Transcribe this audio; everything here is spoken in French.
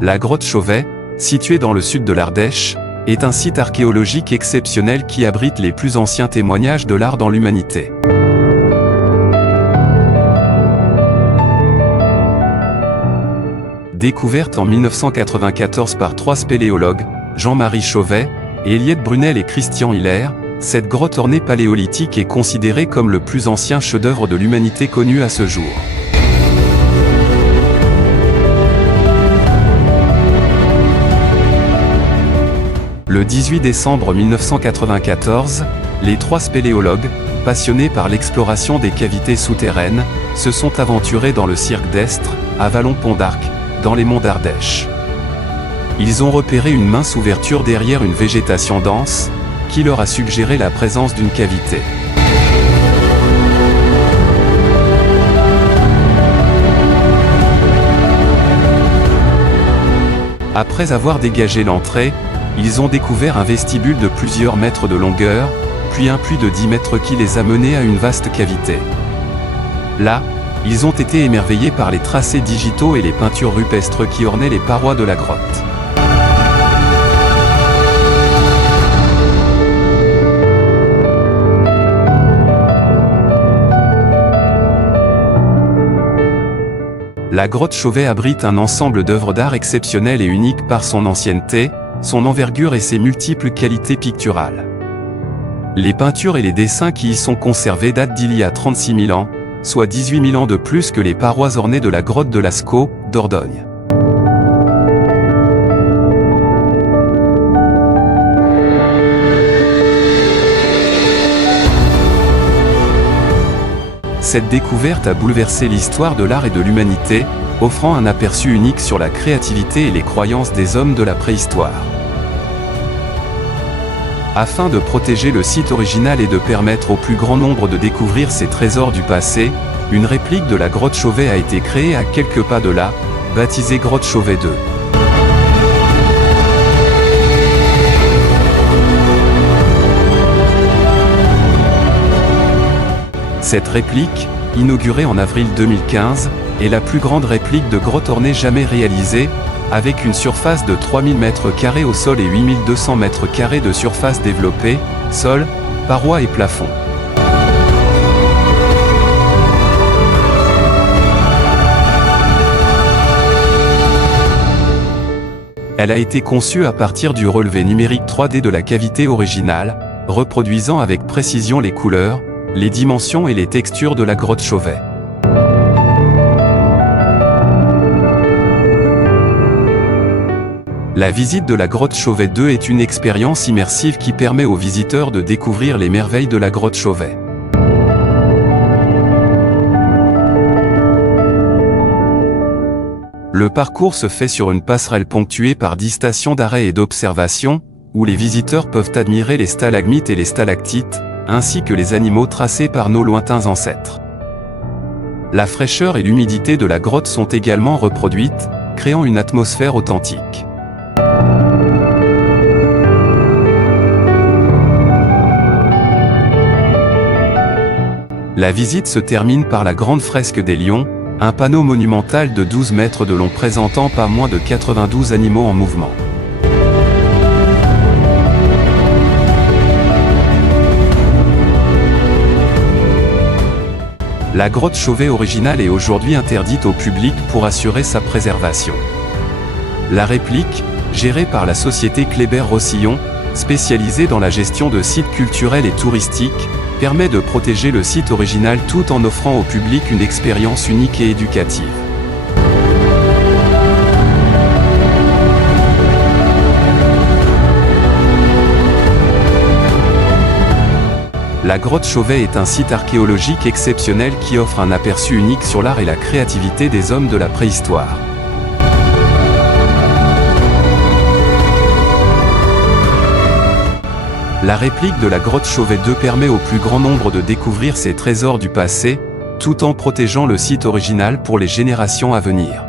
La grotte Chauvet, située dans le sud de l'Ardèche, est un site archéologique exceptionnel qui abrite les plus anciens témoignages de l'art dans l'humanité. Découverte en 1994 par 3 spéléologues, Jean-Marie Chauvet, Eliette Brunel et Christian Hiller, cette grotte ornée paléolithique est considérée comme le plus ancien chef-d'œuvre de l'humanité connu à ce jour. Le 18 décembre 1994, les 3 spéléologues, passionnés par l'exploration des cavités souterraines, se sont aventurés dans le cirque d'Estre, à Vallon-Pont d'Arc, dans les monts d'Ardèche. Ils ont repéré une mince ouverture derrière une végétation dense, qui leur a suggéré la présence d'une cavité. Après avoir dégagé l'entrée, ils ont découvert un vestibule de plusieurs mètres de longueur, puis un puits de 10 mètres qui les a menés à une vaste cavité. Là, ils ont été émerveillés par les tracés digitaux et les peintures rupestres qui ornaient les parois de la grotte. La grotte Chauvet abrite un ensemble d'œuvres d'art exceptionnelles et uniques par son ancienneté, son envergure et ses multiples qualités picturales. Les peintures et les dessins qui y sont conservés datent d'il y a 36 000 ans, soit 18 000 ans de plus que les parois ornées de la grotte de Lascaux, Dordogne. Cette découverte a bouleversé l'histoire de l'art et de l'humanité, offrant un aperçu unique sur la créativité et les croyances des hommes de la préhistoire. Afin de protéger le site original et de permettre au plus grand nombre de découvrir ces trésors du passé, une réplique de la grotte Chauvet a été créée à quelques pas de là, baptisée grotte Chauvet 2. Cette réplique, inaugurée en avril 2015, est la plus grande réplique de grotte ornée jamais réalisée, avec une surface de 3000 m² au sol et 8200 m² de surface développée, sol, parois et plafond. Elle a été conçue à partir du relevé numérique 3D de la cavité originale, reproduisant avec précision les couleurs, les dimensions et les textures de la grotte Chauvet. La visite de la grotte Chauvet 2 est une expérience immersive qui permet aux visiteurs de découvrir les merveilles de la grotte Chauvet. Le parcours se fait sur une passerelle ponctuée par 10 stations d'arrêt et d'observation, où les visiteurs peuvent admirer les stalagmites et les stalactites, ainsi que les animaux tracés par nos lointains ancêtres. La fraîcheur et l'humidité de la grotte sont également reproduites, créant une atmosphère authentique. La visite se termine par la grande fresque des lions, un panneau monumental de 12 mètres de long présentant pas moins de 92 animaux en mouvement. La grotte Chauvet originale est aujourd'hui interdite au public pour assurer sa préservation. La réplique, gérée par la société Kléber-Rossillon, spécialisée dans la gestion de sites culturels et touristiques, permet de protéger le site original tout en offrant au public une expérience unique et éducative. La grotte Chauvet est un site archéologique exceptionnel qui offre un aperçu unique sur l'art et la créativité des hommes de la préhistoire. La réplique de la grotte Chauvet 2 permet au plus grand nombre de découvrir ces trésors du passé, tout en protégeant le site original pour les générations à venir.